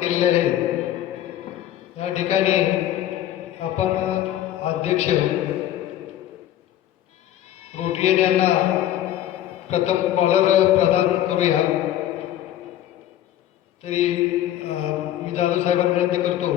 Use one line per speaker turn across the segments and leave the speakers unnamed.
केलेले आहे. या ठिकाणी आपण अध्यक्ष रोटियन यांना प्रथम कॉलर प्रदान करूया. तरी मी जाधव साहेबांना विनंती करतो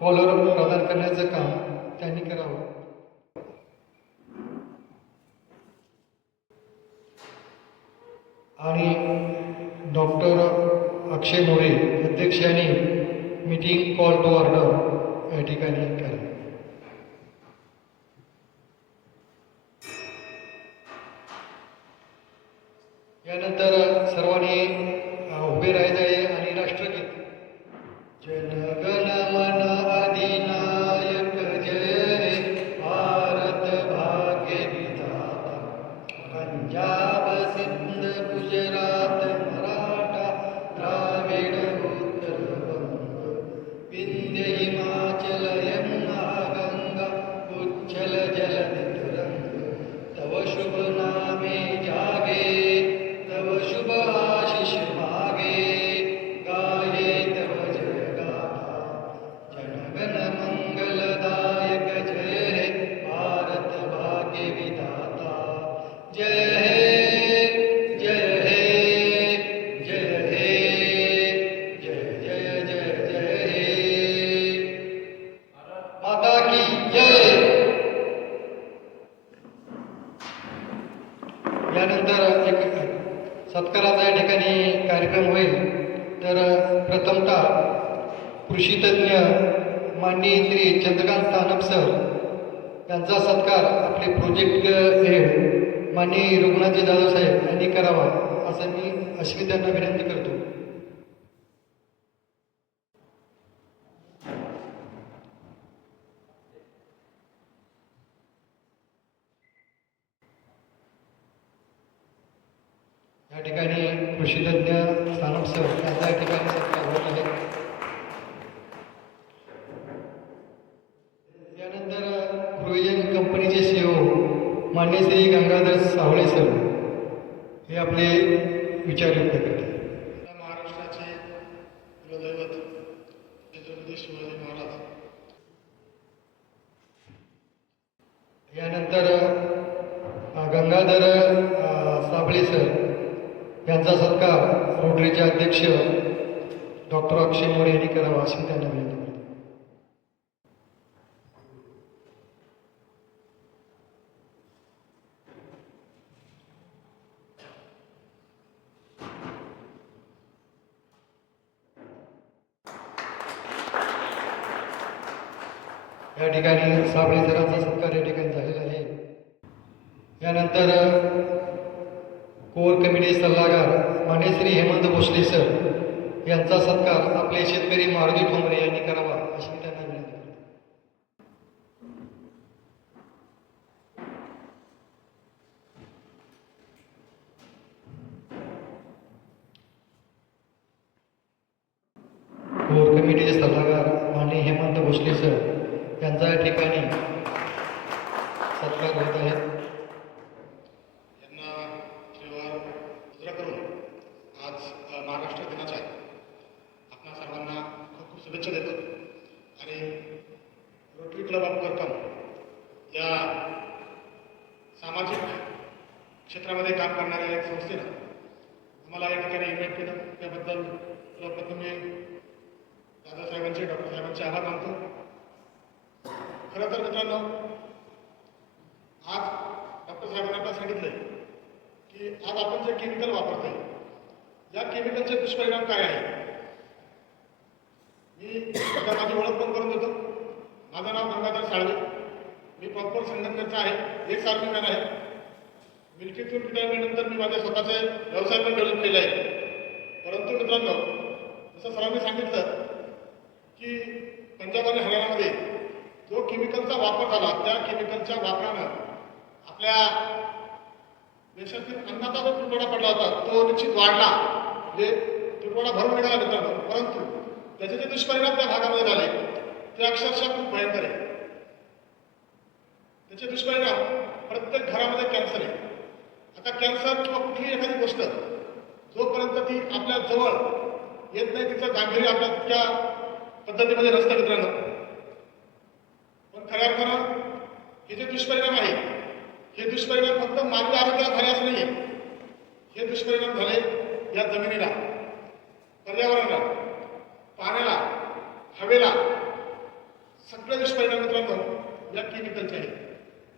कॉलर प्रदान करण्याचं काम त्यांनी करावं. आणि डॉक्टर अक्षय मोरे अध्यक्ष मीटिंग कॉल टू ऑर्डर या ठिकाणी करा यानंतर सत्काराचा या ठिकाणी कार्यक्रम होईल. तर प्रथमतः कृषीतज्ञ माननीय श्री चंद्रकांत सानप सर यांचा सत्कार आपले प्रोजेक्ट हेड माननीय रघुनाथजी जाधव साहेब यांनी करावा असं मी अशी त्यांना विनंती करतो या ठिकाणी कृषीतज्ञ सानप सर यांचा या ठिकाणी सत्कार होत आहे यानंतर क्रुइजन कंपनीचे सीओ मान्य श्री गंगाधर सावळे सर हे आपले विचार व्यक्त करतात.
महाराष्ट्राचे कुलदैवत छत्रपती शिवाजी महाराज.
यानंतर गंगाधर साबळे सर यांचा सत्कार रोटरीचे अध्यक्ष डॉक्टर अक्षय मोरे यांनी करावा अशी त्यांना या ठिकाणी साबळे सरांचा सत्कार या ठिकाणी झालेला आहे. यानंतर कोर कमिटी सल्लागार मानेश्री श्री हेमंत भोसले सर यांचा सत्कार आपले शेतकरी मारुती ठोंबरे यांनी करावा अशी मी त्यांना विनंती करतो कोर कमिटीचे सल्लागार माननीय हेमंत भोसले सर यांचा या ठिकाणी सत्कार होत आहे
यांना श्रीवार मुद्रा करून आज अ, महाराष्ट्र दिनाच्या आपणा सर्वांना खूप खूप शुभेच्छा देतो आणि रोटरी क्लब ऑफ वर्कम या सामाजिक क्षेत्रामध्ये काम करणाऱ्या एक संस्थेनं वगैरे इन्व्हाइट केलं. त्याबद्दल सर्वप्रथम मी दादासाहेबांचे डॉक्टर साहेबांचे आभार मानतो. खरं तर मित्रांनो आज डॉक्टर साहेबांनी आपल्याला सांगितलंय की आज आपण जे केमिकल वापरतोय या केमिकलचे दुष्परिणाम काय आहे मी आता माझी ओळख पण करून देतो. माझं नाव गंगाधर साळवे. मी प्रॉपर संगमनेरचा आहे. एक आर्मीमॅन आहे. मिलिटरीतून रिटायरमेंटनंतर मी माझ्या स्वतःचे व्यवसाय पण डेव्हलप केले आहे. मित्रांनो जसं सरांनी सांगितलं की पंजाब आणि हरियाणामध्ये जो केमिकलचा वापर झाला त्या केमिकलच्या वापरानं आपल्या देशातील अन्नाचा जो तुटवडा पडला होता तो निश्चित वाढला. म्हणजे तुटवडा भरून निघाला मित्रांनो. परंतु त्याचे जे दुष्परिणाम त्या भागामध्ये झाले ते अक्षरशः खूप भयंकर आहे. त्याचे दुष्परिणाम प्रत्येक घरामध्ये कॅन्सर आहे. आता कॅन्सर किंवा कुठलीही एखादी गोष्ट जोपर्यंत ती आपल्या जवळ येत नाही तिचं गांभीर्य आपल्या तितक्या पद्धतीमध्ये रस्ता मित्रांनो पण खऱ्या अर्थानं हे जे दुष्परिणाम आहे हे दुष्परिणाम फक्त मानवी आरोग्याला झाले असं नाही हे दुष्परिणाम झाले या जमिनीला पर्यावरणाला पाण्याला हवेला. सगळे दुष्परिणाम मित्रांनो या केमिकलचे आहेत.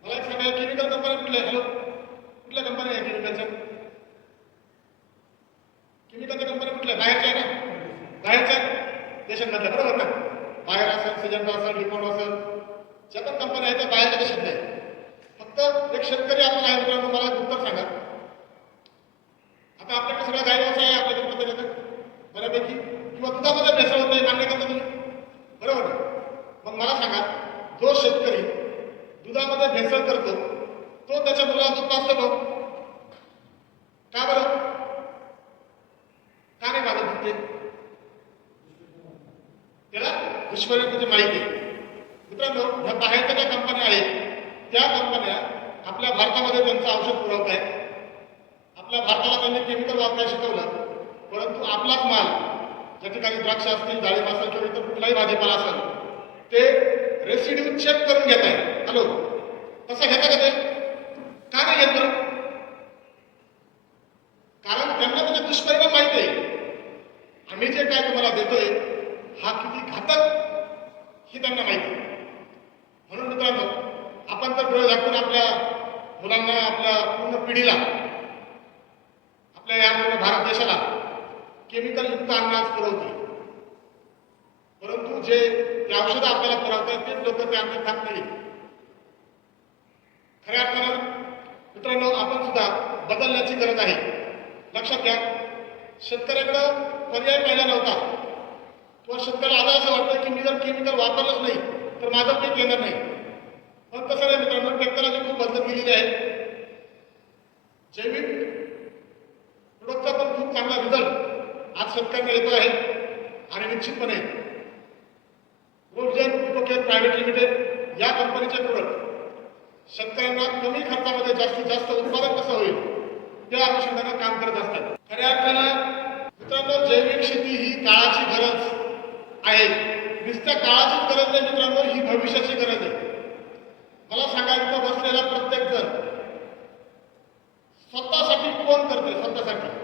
मला एक सांगा केमिकल कंपन्या कुठल्या हॅलो कुठल्या कंपन्या आहे केमिकलच्या केमिकलच्या कंपनी कुठल्या बाहेरच्या आहे ना? बाहेरच्या देशांमधल्या बरोबर ना बाहेर असेल सिलेंडर असेल डिपॉन असेल ज्या पण कंपन्या आहेत त्या बाहेरच्या देशात नाही. फक्त एक शेतकरी आपण आहे मित्रांनो मला उत्तर सांगा. आता आपल्याकडे सगळा गाय व्यवसाय आहे आपल्या प्रत्येकाचा बऱ्यापैकी. किंवा दुधामध्ये भेसळ होत नाही मान्य करता तुम्ही. बरोबर ना? मग मला सांगा जो शेतकरी दुधामध्ये भेसळ करतो तो त्याच्या मुलाला दूध पाचतो भाऊ का बरं का नाही पाजत दूध ते त्याला दुष्परिणामाची माहिती आहे मित्रांनो ह्या बाहेरच्या ज्या कंपन्या आहेत त्या कंपन्या आपल्या भारतामध्ये त्यांचं औषध पुरवत आहेत आपल्या भारताला त्यांनी केमिकल वापरायला शिकवलं परंतु आपलाच माल ज्या ठिकाणी द्राक्ष असतील डाळिंब असेल किंवा इतर कुठलाही भाजीपाला असेल ते रेसिड्यू चेक करून घेत आहे. हॅलो तसं घेता का ते? का नाही घेत बरं? कारण त्यांना त्याचे दुष्परिणाम माहिती आहे. आम्ही जे काय तुम्हाला देतोय हा किती घातक हे त्यांना माहिती आहे. म्हणून मित्रांनो आपण तर डोळे झाकून आपल्या मुलांना आपल्या पूर्ण पिढीला आपल्या या पूर्ण भारत देशाला केमिकल युक्त अन्न आज पुरवते. परंतु जे ते औषधं आपल्याला पुरवतात तेच लोक ते अन्न खात नाही खऱ्या अर्थानं मित्रांनो आपण सुद्धा बदलण्याची गरज आहे. लक्षात घ्या शेतकऱ्याकडं पर्याय पहिला नव्हता. किंवा शेतकऱ्याला आता असं वाटतं की मी जर केमिकल वापरलंच नाही तर माझं पीक येणार नाही. पण तसं नाही मित्रांनो टेक्नॉलॉजी खूप बदलत गेलेली आहे. जैविक प्रोडक्टचा पण खूप चांगला रिझल्ट आज शेतकऱ्यांना येतो आहे आणि निश्चितपणे रोजन उपकेअर प्रायव्हेट लिमिटेड या कंपनीचे प्रोडक्ट शेतकऱ्यांना कमी खर्चामध्ये जास्तीत जास्त उत्पादन कसं होईल त्या अनुषंगाने काम करत असतात. खऱ्या अर्थानं मित्रांनो जैविक शेती ही काळाची गरज आहे. नुसत्या काळाचीच गरज नाही मित्रांनो ही भविष्याची गरज आहे. मला सांगायचं बसलेला प्रत्येक जण स्वतःसाठी कोण करते स्वतःसाठी.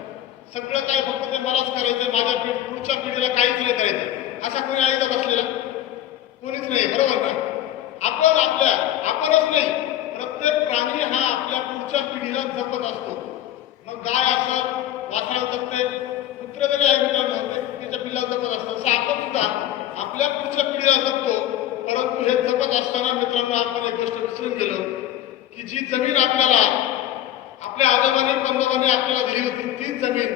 सगळं काय फक्त ते मलाच करायचं माझ्या पिढ पुढच्या पिढीला काहीच नाही करायचं असा कोणी आहे असलेला बसलेला? कोणीच नाही बरोबर ना आपण आपल्या आपणच नाही. प्रत्येक प्राणी हा आपल्या पुढच्या पिढीला जपत असतो. मग गाय असं वासळ जपते कुत्र जरी आहे मित्रांनो त्याच्या पिल्लाला जपत असतं. असं आपण सुद्धा आपल्या पुढच्या पिढीला जपतो. परंतु हे जपत असताना मित्रांनो आपण एक गोष्ट विसरून गेलो की जी जमीन आपल्याला आपल्या आजोबाने पंजोबाने आपल्याला दिली होती तीच जमीन.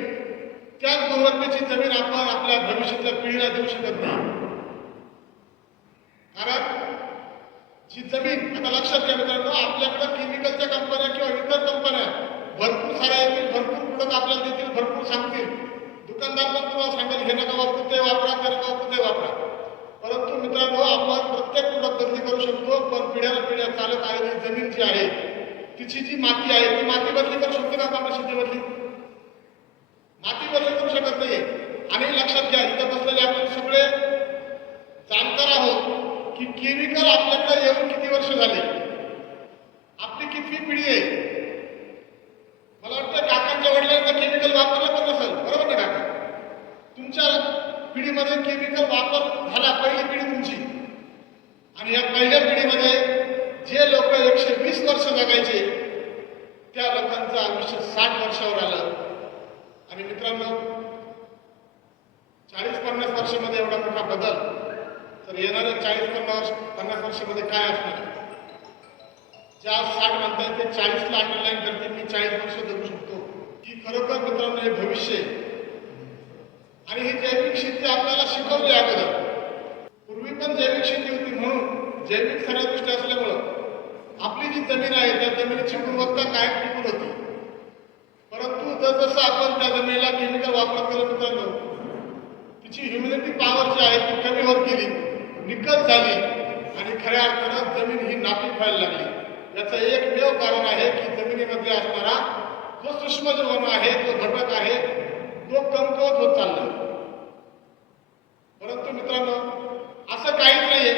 त्याच गुणवत्तेची जमीन आपण आपल्या भविष्यातल्या पिढीला देऊ शकत नाही. कारण जी जमीन आता लक्षात घ्या मित्रांनो आपल्याकडे केमिकलच्या कंपन्या किंवा इतर कंपन्या भरपूर साऱ्या येतील भरपूर प्रोडक्ट आपल्याला देतील भरपूर सांगतील. दुकानदार पण तुम्हाला सांगेल हे नका वापरू ते वापरा ते नका वापरू ते वापरा. परंतु मित्रांनो आपण प्रत्येक प्रोडक्ट बदली करू शकतो पण पिढ्याला पिढ्या चालत आलेली जमीन जी आहे तिची जी माती आहे ती माती बदली करू शकतो का माती बदली करू शकत नाही आणि लक्षात घ्या इथं बसलेले आपण सगळे जाणकार आहोत की केमिकल आपल्याकडे येऊन किती वर्ष झाले? आपली किती पिढी आहे? मला वाटतं काकांच्या वडिलांना केमिकल वापरलं पण नसेल. बरोबर ना काका? तुमच्या पिढीमध्ये केमिकल वापर झाला पहिली पिढी तुमची. आणि या पहिल्या पिढीमध्ये जे लोक एकशे वीस वर्ष जगायचे त्या लोकांचं आयुष्य साठ वर्षावर आलं. आणि मित्रांनो चाळीस पन्नास वर्षामध्ये एवढा मोठा बदल तर येणाऱ्या चाळीस पन्नास पन्नास वर्षामध्ये काय असणार? ज्या साठ म्हणताय ते चाळीसला अंडरलाईन करते मी चाळीस वर्ष जगू शकतो. ही खरोखर मित्रांनो हे भविष्य आहे. आणि ही जैविक शेती आपल्याला शिकवली अगोदर. पूर्वी पण जैविक शेती होती म्हणून जैविक सगळ्या गोष्टी असल्यामुळं आपली जी जमीन आहे त्या जमिनीची गुणवत्ता कायम टिकून होती. परंतु जसजसं आपण त्या जमिनीला केमिकल वापरत गेलो मित्रांनो तिची ह्युम्युनिटी पॉवर जी आहे ती कमी होत गेली निकत झाली आणि खऱ्या अर्थानं जमीन ही नापीक व्हायला लागली. याचं एकमेव कारण आहे की जमिनीमध्ये असणारा जो सूक्ष्मजीवन आहे जो घटक आहे तो कमकुवत होत चालला. मित्रांनो असं काहीच नाहीये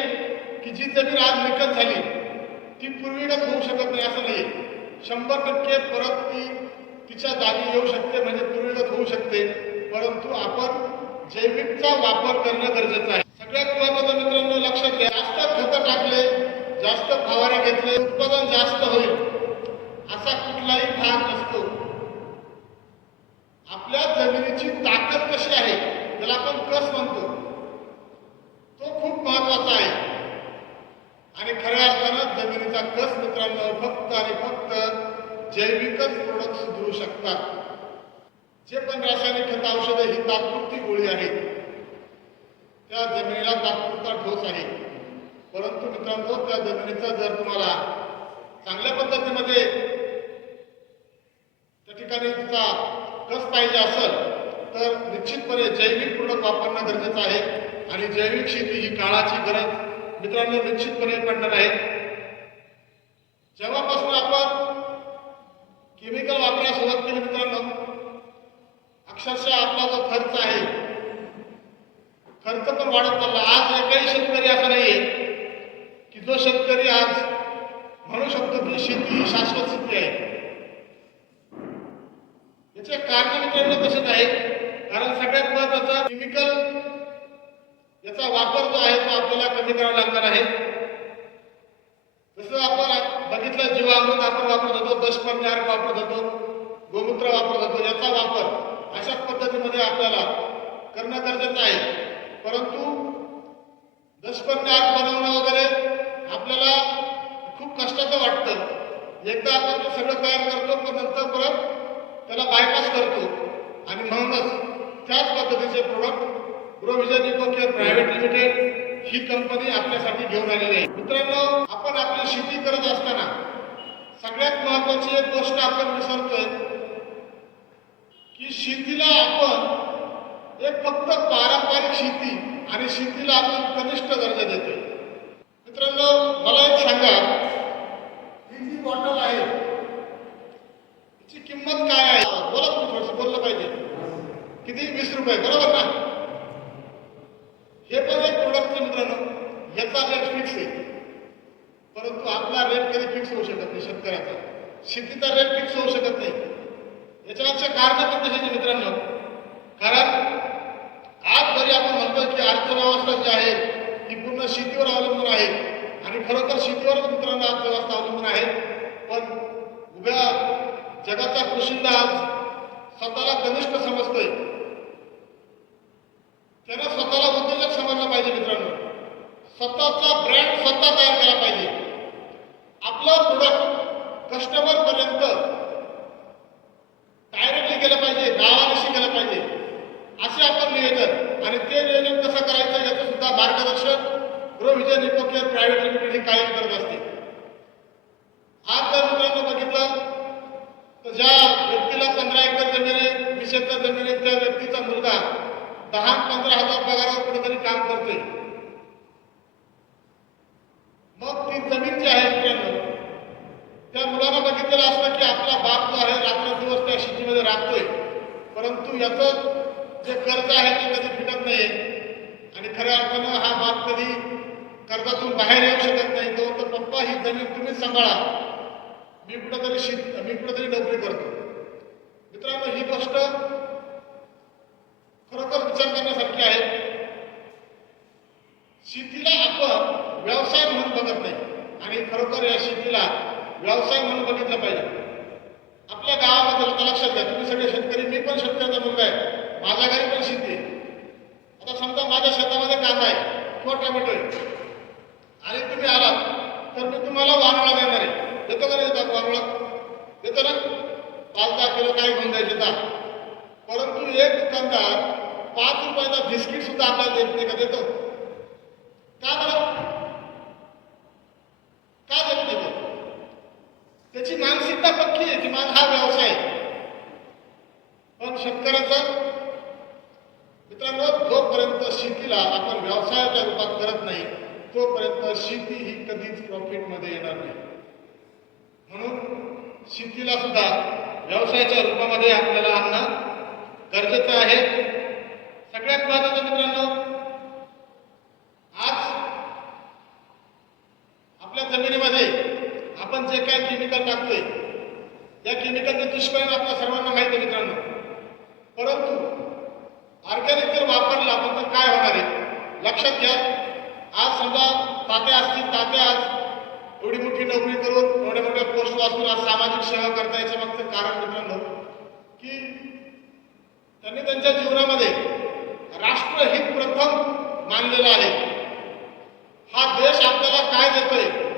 की जी जमीन आज निकल झाली ती पूर्वीगत होऊ शकत नाही असं नाही शंभर टक्के परत ती तिच्या जागी येऊ शकते म्हणजे पूर्वीगत होऊ शकते. परंतु आपण जैविकचा वापर करणं गरजेचं आहे. सगळ्यात महत्वाचं मित्रांनो लक्षात घ्या जास्त खतं टाकले जास्त फवारे घेतले उत्पादन जास्त होईल असा कुठलाही भाग नसतो. आपल्या जमिनीची ताकद कशी आहे त्याला आपण कस म्हणतो. तो खूप महत्त्वाचा आहे. आणि खऱ्या अर्थानं जमिनीचा कस मित्रांनो फक्त आणि फक्त जैविकच प्रोडक्ट सुधरू शकतात. जे पण रासायनिक खत औषधं ही तात्पुरती गोळी आहेत. त्या जमिनीला तात्पुरता ठोस आहे. परंतु मित्रांनो त्या जमिनीचा जर तुम्हाला चांगल्या पद्धतीमध्ये त्या ठिकाणी तिचा कस पाहिजे असेल तर निश्चितपणे जैविक प्रोडक्ट वापरणं गरजेचं आहे. आणि जैविक शेती ही काळाची गरज मित्रांनो निश्चितपणे पडणार आहे. जेव्हापासून आपण केमिकल वापरायला सुरुवात केली मित्रांनो अक्षरशः आपला जो खर्च आहे खर्च पण वाढत चालला. आज एकही शेतकरी असा नाही की जो शेतकरी आज म्हणू शकतो की शेती ही शाश्वत शेती आहे. याचे कारण मित्रांनो तसेच आहे. कारण सगळ्यात महत्वाचं केमिकल याचा वापर जो आहे तो आपल्याला कमी करावा लागणार आहे. जसं आपण बघितलं जीवामृत आपण वापरत होतो दशपर्णी अर्क वापरत होतो गोमूत्र वापरत होतो याचा वापर अशाच पद्धतीमध्ये आपल्याला करणं गरजेचं आहे. परंतु दशपर्णी अर्क बनवणं वगैरे आपल्याला खूप कष्टाचं वाटतं. एकदा आपण ते सगळं तयार करतो पण नंतर परत त्याला बायपास करतो. आणि म्हणूनच त्याच पद्धतीचे product Grovision Ecocare private limited ही कंपनी आपल्यासाठी घेऊन आलेली आहे. मित्रांनो आपण आपली शेती करत असताना सगळ्यात महत्वाची एक गोष्ट आपण विसरतोय की शेतीला आपण एक फक्त पारंपरिक शेती आणि शेतीला आपण कनिष्ठ दर्जा देतोय. मित्रांनो मला एक सांगा ही जी बॉटल आहे तिची किंमत काय आहे? बोला तुम्ही थोडस बोललं पाहिजे. किती? वीस रुपये बरोबर ना हे पण एक प्रोडक्ट मित्रांनो याचा रेट फिक्स आहे परंतु आपला रेट कधी फिक्स होऊ शकत नाही शेतकऱ्याचा शेतीचा रेट फिक्स होऊ शकत नाही. याच्यामागचे कारण पण मित्रांनो. कारण आज जरी आपण म्हणतो की अर्थव्यवस्था जी आहे ती पूर्ण शेतीवर अवलंबून आहे आणि खरोखर शेतीवरच मित्रांनो अर्थव्यवस्था अवलंबून आहे. पण उभ्या जगाचा कृषींदा आज स्वतःला कनिष्ठ समजतोय. त्यानं स्वतःला उद्योजक समजलं पाहिजे मित्रांनो. स्वतःचा ब्रँड स्वतः तयार केला पाहिजे. आपलं प्रोडक्ट कस्टमर पर्यंत डायरेक्टली गेलं पाहिजे गावानिशी गेलं पाहिजे असे आपण नियोजन आणि ते नियोजन कसं करायचं याचं सुद्धा मार्गदर्शन गृहविजय इकोकेअर प्रायव्हेट लिमिटेड ही कायम करत असते आज जर मित्रांनो बघितलं तर ज्या व्यक्तीला पंधरा एकर जमीन आहे वीस एकर जमीन आहे त्या व्यक्तीचा मुलगा दहा पंधरा हजार पगारावर कुठेतरी काम करतोय. मग ती जमीन जी आहे बघितलेलं असलं की आपला बाप जो आहे रात्रंदिवस त्या शेतीमध्ये राबतोय. परंतु याचं जे कर्ज आहे ते कधी फिटत नाही आणि खऱ्या अर्थानं हा बाप कधी कर्जातून बाहेर येऊ शकत नाही. तो तर पप्पा ही जमीन तुम्हीच सांभाळा. मी कुठंतरी शेत मी कुठंतरी नोकरी करतो. मित्रांनो ही गोष्ट खरोखर विचार करण्यासारखी आहे. शेतीला आपण व्यवसाय म्हणून बघत नाही. आणि खरोखर या शेतीला व्यवसाय म्हणून बघितलं पाहिजे. आपल्या गावामध्ये आता लक्षात घ्या तुम्ही सगळे शेतकरी मी पण शेतकऱ्याचा मुलगा आहे. माझ्या घरी पण शेती आहे. आता समजा माझ्या शेतामध्ये कांदा आहे किंवा टोमॅटो आहे. आणि तुम्ही आलात तर मी तुम्हाला वानोळा देणार आहे. देतो का नाही देतात वानोळा? देतो ना. पाच दहा किलो काही घेऊन द्यायचे का परंतु एक दुकानदार पाच रुपयाचा बिस्किट सुद्धा आपल्याला देत नाही का? देतो. का बरं? का देत नाही त्याची मानसिकता पक्की आहे की माझा हा व्यवसाय आहे. पण शेतकऱ्याचा मित्रांनो जोपर्यंत शेतीला आपण व्यवसायाच्या रूपात करत नाही तोपर्यंत शेती ही कधीच प्रॉफिटमध्ये येणार नाही म्हणून शेतीला सुद्धा व्यवसायाच्या रूपामध्ये आपल्याला आणणं गरजेचं आहे सगळ्यात महत्वाचं मित्रांनो जे काय केमिकल टाकतोय या केमिकलचे दुष्परिणाम आपल्या सर्वांना माहिती आहे मित्रांनो. परंतु ऑर्गॅनिक जर वापरला आपण तर काय होणार आहे? लक्षात घ्या आज समजा तात्या असतील तात्या आज एवढी मोठी नोकरी करून एवढ्या मोठ्या पोस्ट वाचून आज सामाजिक सेवा करता याच्या मागचं कारण मित्रांनो की त्यांनी त्यांच्या जीवनामध्ये राष्ट्रहित प्रथम मानलेलं आहे. हा देश आपल्याला काय देतोय?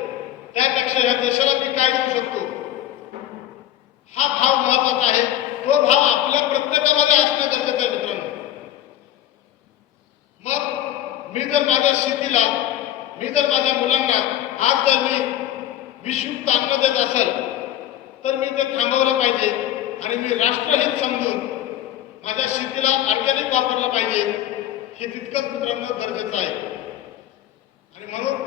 त्यापेक्षा या देशाला मी काय देऊ शकतो? हा भाव महत्त्वाचा आहे. तो भाव आपल्या प्रत्येकामध्ये असणं गरजेचं आहे मित्रांनो. मग मी जर माझ्या शेतीला मी जर माझ्या मुलांना आज जर मी विषयुक्त अन्न देत असेल तर मी ते थांबवलं पाहिजे आणि मी राष्ट्रहित समजून माझ्या शेतीला ऑर्गॅनिक वापरलं पाहिजे हे तितकंच मित्रांनो गरजेचं आहे. आणि म्हणून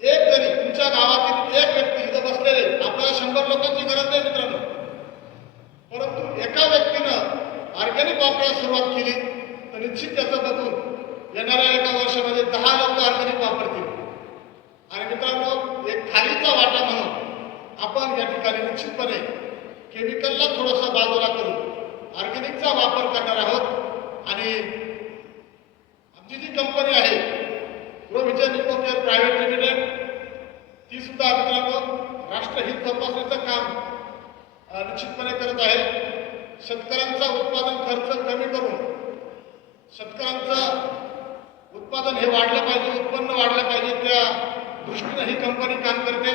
एक जरी तुमच्या गावातील एक व्यक्ती इथं बसलेले आपल्याला शंभर लोकांची गरज नाही मित्रांनो. परंतु एका व्यक्तीनं ऑर्गॅनिक वापरायला सुरुवात केली तर निश्चित त्याचं बघून येणाऱ्या एका वर्षामध्ये दहा लोक ऑर्गॅनिक वापरतील. आणि मित्रांनो एक खालीचा वाटा म्हणून आपण या ठिकाणी निश्चितपणे केमिकलला थोडासा बाजूला करून ऑर्गॅनिकचा वापर करणार आहोत. आणि आमची जी कंपनी आहे प्रोव्हिजन इकोकेअर प्रायव्हेट लिमिटेड ती सुद्धा मित्रांनो राष्ट्रहित जोपासण्याचं काम निश्चितपणे करत आहे. शेतकऱ्यांचा उत्पादन खर्च कमी करून शेतकऱ्यांचं उत्पादन हे वाढलं पाहिजे उत्पन्न वाढलं पाहिजे त्या दृष्टीनं ही कंपनी काम करते.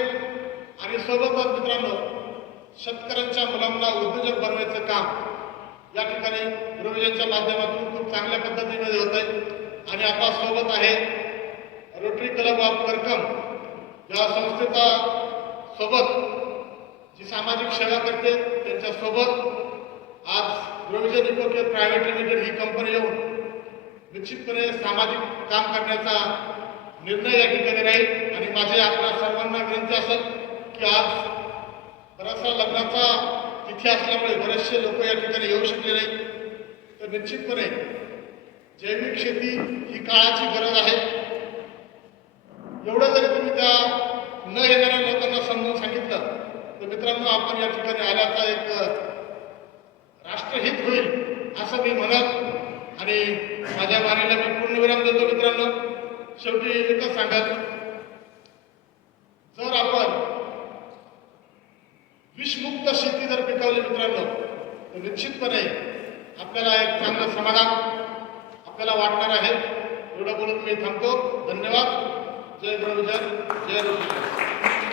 आणि सोबतच मित्रांनो शेतकऱ्यांच्या मुलांना उद्योजक बनवायचं काम या ठिकाणी प्रोव्हिजनच्या माध्यमातून खूप चांगल्या पद्धतीने होत आहे आणि आता सोबत आहे रोटरी क्लब ऑफ करकम. या संस्थेचा सोबत जी सामाजिक सेवा करते त्यांच्यासोबत आज प्रोव्हिजन इकोकेअर प्रायव्हेट लिमिटेड ही कंपनी येऊन निश्चितपणे सामाजिक काम करण्याचा निर्णय या ठिकाणी राहील. आणि माझे आपल्या सर्वांना विनंती असेल की आज बराचसा लग्नाचा तिथी असल्यामुळे बरेचसे लोक या ठिकाणी येऊ शकले नाही तर निश्चितपणे जैविक शेती ही काळाची गरज आहे. एवढं जरी तुम्ही त्या न येणाऱ्या लोकांना समजून सांगितलं तर मित्रांनो आपण या ठिकाणी आल्याचा एक राष्ट्रहित होईल असं मी म्हणत आणि माझ्या वाणीला मी पूर्णविराम देतो मित्रांनो. शेवटी एकच सांगत जर आपण विषमुक्त शेती जर पिकवली मित्रांनो तर निश्चितपणे आपल्याला एक चांगलं समाधान आपल्याला वाटणार आहे. एवढं बोलून मी थांबतो. धन्यवाद. जय प्रभुजन जय ऋषी